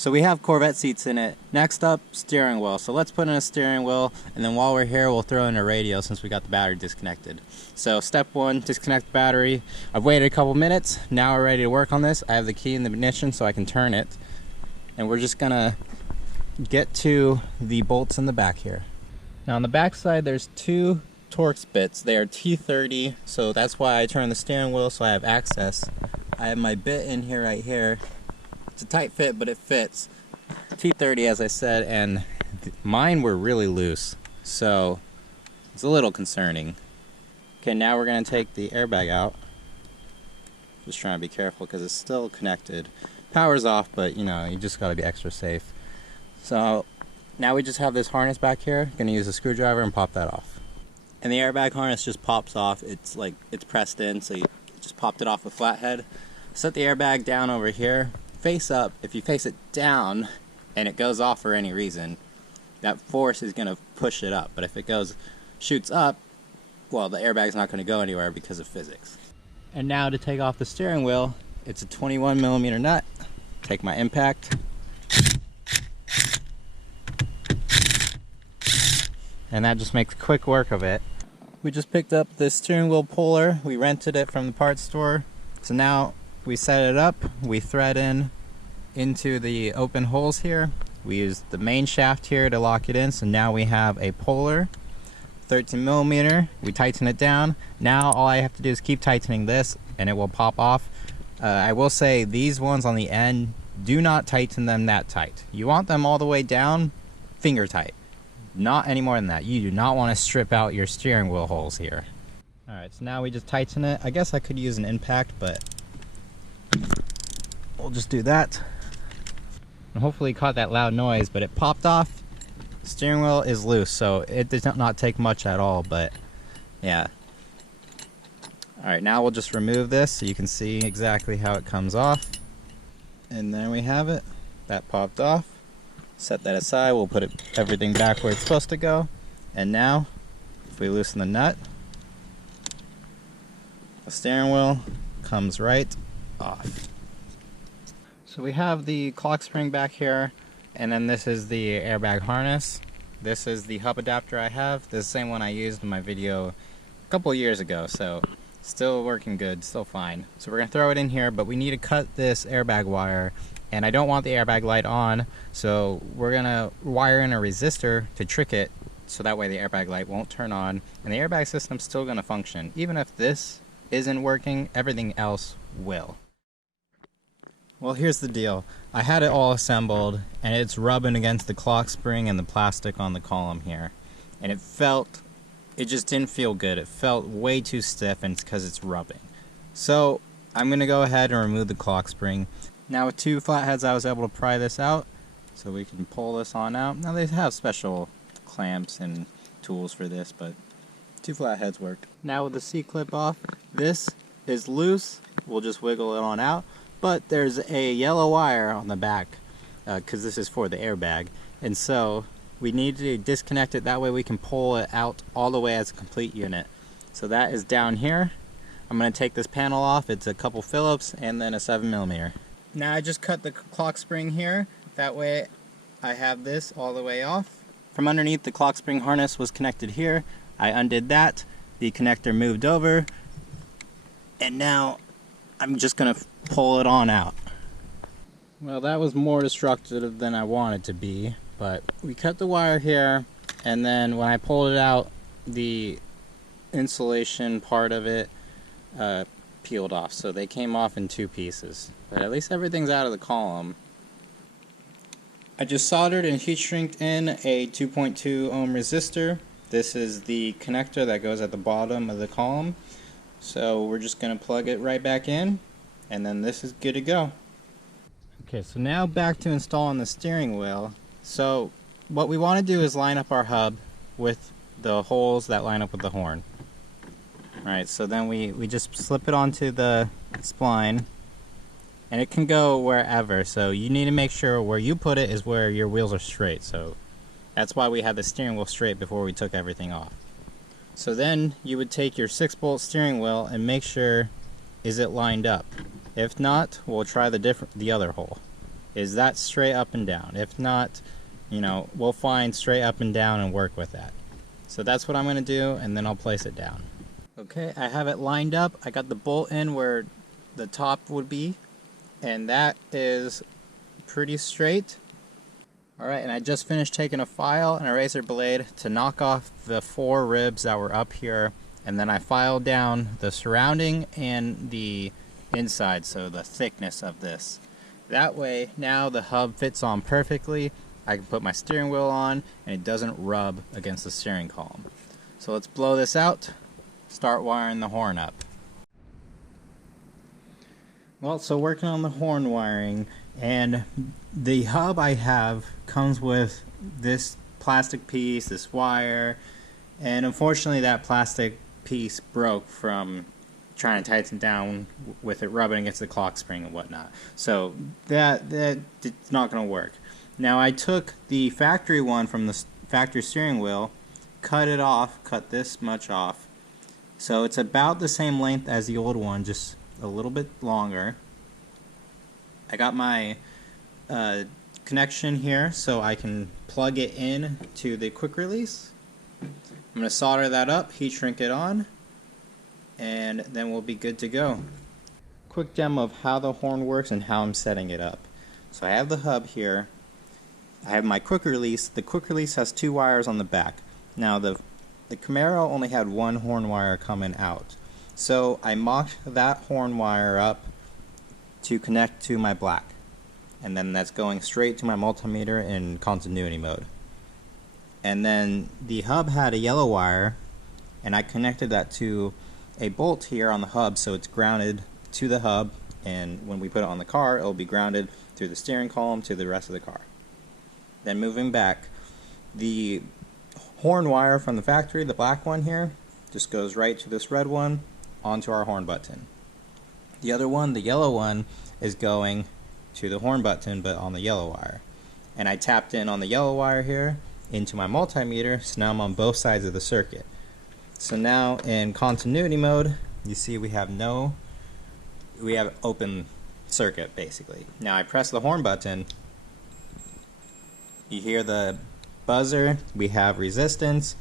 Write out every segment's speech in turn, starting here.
So we have Corvette seats in it. Next up, steering wheel. So let's put in a steering wheel, and then while we're here, we'll throw in a radio since we got the battery disconnected. So step one, disconnect the battery. I've waited a couple minutes. Now we're ready to work on this. I have the key in the ignition so I can turn it. And we're just gonna get to the bolts in the back here. Now on the back side, there's two Torx bits. They are T30, so that's why I turn the steering wheel so I have access. I have my bit in here right here. It's a tight fit, but it fits. T30, as I said, and mine were really loose, so it's a little concerning. Okay, now we're gonna take the airbag out. Just trying to be careful because it's still connected. Power's off, but you know, you just gotta be extra safe. So now we just have this harness back here. Gonna use a screwdriver and pop that off. And the airbag harness just pops off. It's like, it's pressed in, so you just popped it off a flathead. Set the airbag down over here. Face up. If you face it down and it goes off for any reason, that force is going to push it up. But if it shoots up, well, the airbag's not going to go anywhere because of physics. And now to take off the steering wheel, it's a 21mm nut. Take my impact. And that just makes quick work of it. We just picked up this steering wheel puller. We rented it from the parts store. So now we set it up, we thread into the open holes here. We use the main shaft here to lock it in, so now we have a puller, 13mm. We tighten it down. Now all I have to do is keep tightening this and it will pop off. I will say these ones on the end, do not tighten them that tight. You want them all the way down, finger tight. Not any more than that. You do not want to strip out your steering wheel holes here. Alright, so now we just tighten it. I guess I could use an impact, but we'll just do that. And hopefully you caught that loud noise, but it popped off. Steering wheel is loose, so it does not take much at all, but yeah. Alright, now we'll just remove this so you can see exactly how it comes off. And there we have it. That popped off. Set that aside, we'll put everything back where it's supposed to go. And now, if we loosen the nut, the steering wheel comes right off. So we have the clock spring back here, and then this is the airbag harness. This is the hub adapter I have. This is the same one I used in my video a couple years ago, so still working good, still fine. So we're gonna throw it in here, but we need to cut this airbag wire, and I don't want the airbag light on, so we're gonna wire in a resistor to trick it, so that way the airbag light won't turn on, and the airbag system's still gonna function. Even if this isn't working, everything else will. Well, here's the deal. I had it all assembled, and it's rubbing against the clock spring and the plastic on the column here. And it just didn't feel good. It felt way too stiff, and it's because it's rubbing. So, I'm going to go ahead and remove the clock spring. Now with two flatheads, I was able to pry this out, so we can pull this on out. Now they have special clamps and tools for this, but two flatheads worked. Now with the C-clip off, this is loose. We'll just wiggle it on out. But there's a yellow wire on the back because this is for the airbag, and so we need to disconnect it. That way we can pull it out all the way as a complete unit. So that is down here. I'm going to take this panel off. It's a couple Phillips and then a 7mm. Now I just cut the clock spring here. That way I have this all the way off. From underneath, the clock spring harness was connected here. I undid that. The connector moved over, and now I'm just going to pull it on out. Well, that was more destructive than I wanted to be, but we cut the wire here, and then when I pulled it out, the insulation part of it peeled off, so they came off in two pieces. But at least everything's out of the column. I just soldered and heat shrinked in a 2.2 ohm resistor. This is the connector that goes at the bottom of the column. So we're just going to plug it right back in, and then this is good to go. Okay, so now back to installing the steering wheel. So what we want to do is line up our hub with the holes that line up with the horn. Alright, so then we just slip it onto the spline, and it can go wherever, so you need to make sure where you put it is where your wheels are straight. So that's why we had the steering wheel straight before we took everything off. So then you would take your 6-bolt steering wheel and make sure, is it lined up? If not, we'll try the other hole. is that straight up and down. If not, you know, we'll find straight up and down and work with that. So that's what I'm going to do, and then I'll place it down. Okay, I have it lined up. I got the bolt in where the top would be, and that is pretty straight. Alright, and I just finished taking a file and a razor blade to knock off the 4 ribs that were up here, and then I filed down the surrounding and the inside, so the thickness of this. That way, now the hub fits on perfectly. I can put my steering wheel on and it doesn't rub against the steering column. So let's blow this out, start wiring the horn up. Well, so working on the horn wiring, and the hub I have comes with this plastic piece, this wire, and unfortunately that plastic piece broke from trying to tighten down with it rubbing against the clock spring and whatnot. So that's not going to work. Now I took the factory one from the factory steering wheel, cut it off, cut this much off. So it's about the same length as the old one, just a little bit longer. I got my connection here so I can plug it in to the quick release. I'm going to solder that up, heat shrink it on, and then we'll be good to go. Quick demo of how the horn works and how I'm setting it up. So I have the hub here. I have my quick release. The quick release has 2 wires on the back. Now the Camaro only had 1 horn wire coming out. So I mocked that horn wire up to connect to my black. And then that's going straight to my multimeter in continuity mode. And then the hub had a yellow wire, and I connected that to a bolt here on the hub, so it's grounded to the hub, and when we put it on the car, it'll be grounded through the steering column to the rest of the car. Then moving back, the horn wire from the factory, the black one here, just goes right to this red one onto our horn button. The other one, the yellow one, is going to the horn button but on the yellow wire. And I tapped in on the yellow wire here into my multimeter, so now I'm on both sides of the circuit. So now in continuity mode, you see we have open circuit basically. Now I press the horn button, you hear the buzzer, we have resistance,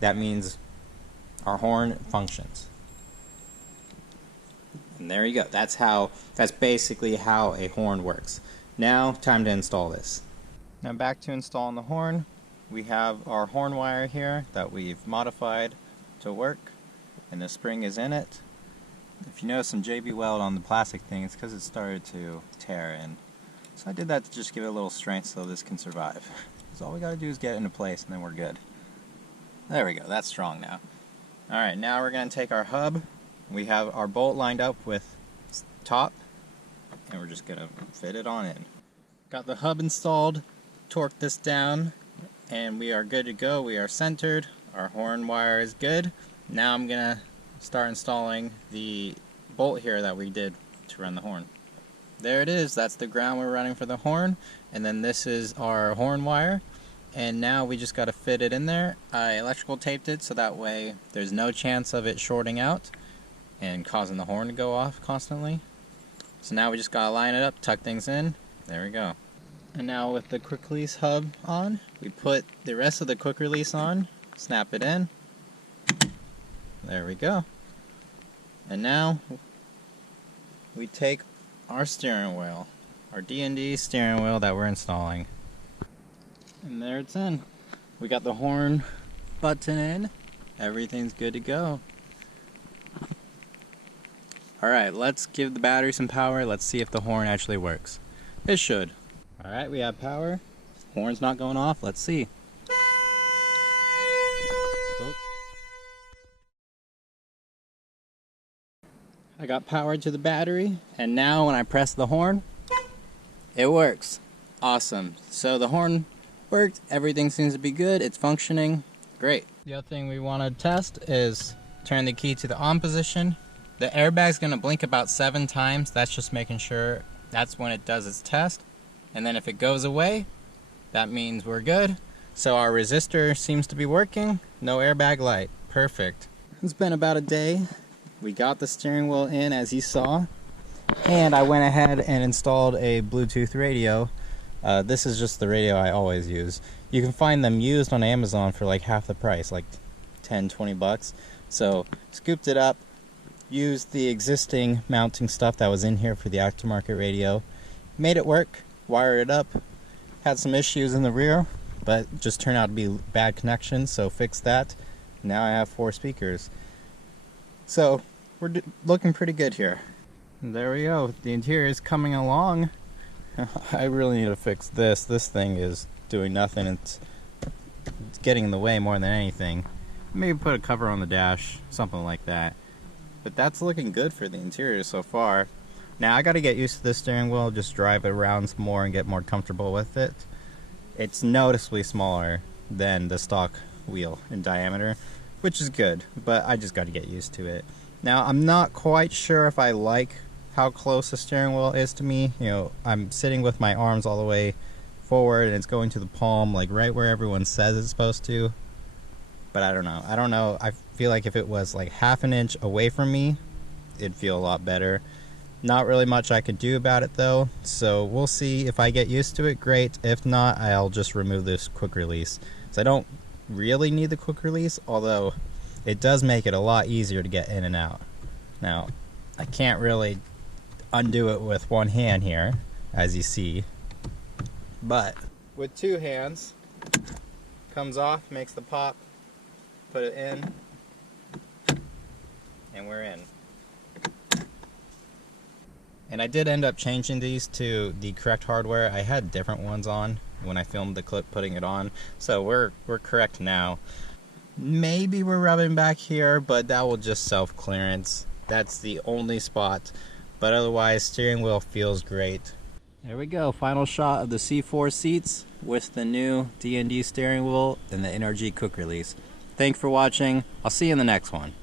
that means our horn functions. And there you go, that's basically how a horn works. Now time to install this. Now back to installing the horn. We have our horn wire here that we've modified to work, and the spring is in it. If you notice some JB weld on the plastic thing, it's because it started to tear in. So I did that to just give it a little strength so this can survive. So all we gotta do is get it into place and then we're good. There we go, that's strong now. Alright, now we're gonna take our hub. We have our bolt lined up with top, and we're just gonna fit it on in. Got the hub installed, torqued this down, and we are good to go. We are centered. Our horn wire is good. Now I'm gonna start installing the bolt here that we did to run the horn. There it is. That's the ground we're running for the horn, and then this is our horn wire, and now we just got to fit it in there. I electrical taped it so that way there's no chance of it shorting out and causing the horn to go off constantly. So now we just gotta line it up, tuck things in. There we go. And now with the quick release hub on, we put the rest of the quick release on, snap it in. There we go. And now we take our steering wheel, our DND steering wheel that we're installing. And there it's in. We got the horn button in. Everything's good to go. Alright, let's give the battery some power. Let's see if the horn actually works. It should. Alright, we have power. Horn's not going off. Let's see. Oh. I got power to the battery, and now when I press the horn, it works. Awesome. So the horn worked. Everything seems to be good. It's functioning. Great. The other thing we want to test is turn the key to the on position. The airbag's going to blink about 7 times. That's just making sure that's when it does its test. And then if it goes away, that means we're good. So our resistor seems to be working. No airbag light. Perfect. It's been about a day. We got the steering wheel in, as you saw. And I went ahead and installed a Bluetooth radio. This is just the radio I always use. You can find them used on Amazon for like half the price, like 10-20 bucks. So scooped it up, used the existing mounting stuff that was in here for the aftermarket radio, made it work, wired it up. Had some issues in the rear, but just turned out to be bad connections, so fixed that. Now I have 4 speakers. So we're looking pretty good here. There we go. The interior is coming along. I really need to fix this. This thing is doing nothing. It's getting in the way more than anything. Maybe put a cover on the dash, something like that. But that's looking good for the interior so far. Now I got to get used to this steering wheel, just drive it around some more and get more comfortable with it. It's noticeably smaller than the stock wheel in diameter, which is good, but I just got to get used to it. Now I'm not quite sure if I like how close the steering wheel is to me. You know, I'm sitting with my arms all the way forward and it's going to the palm, like right where everyone says it's supposed to. But I don't know. I feel like if it was like half an inch away from me, it'd feel a lot better. Not really much I could do about it though, so we'll see. If I get used to it, great. If not, I'll just remove this quick release. So I don't really need the quick release, although it does make it a lot easier to get in and out. Now, I can't really undo it with one hand here, as you see, but with 2 hands, comes off, makes the pop, put it in, and we're in. And I did end up changing these to the correct hardware. I had different ones on when I filmed the clip putting it on, so we're correct now. Maybe we're rubbing back here, but that will just self-clearance. That's the only spot, but otherwise steering wheel feels great. There we go, final shot of the C4 seats with the new DND steering wheel and the NRG quick release. Thanks for watching. I'll see you in the next one.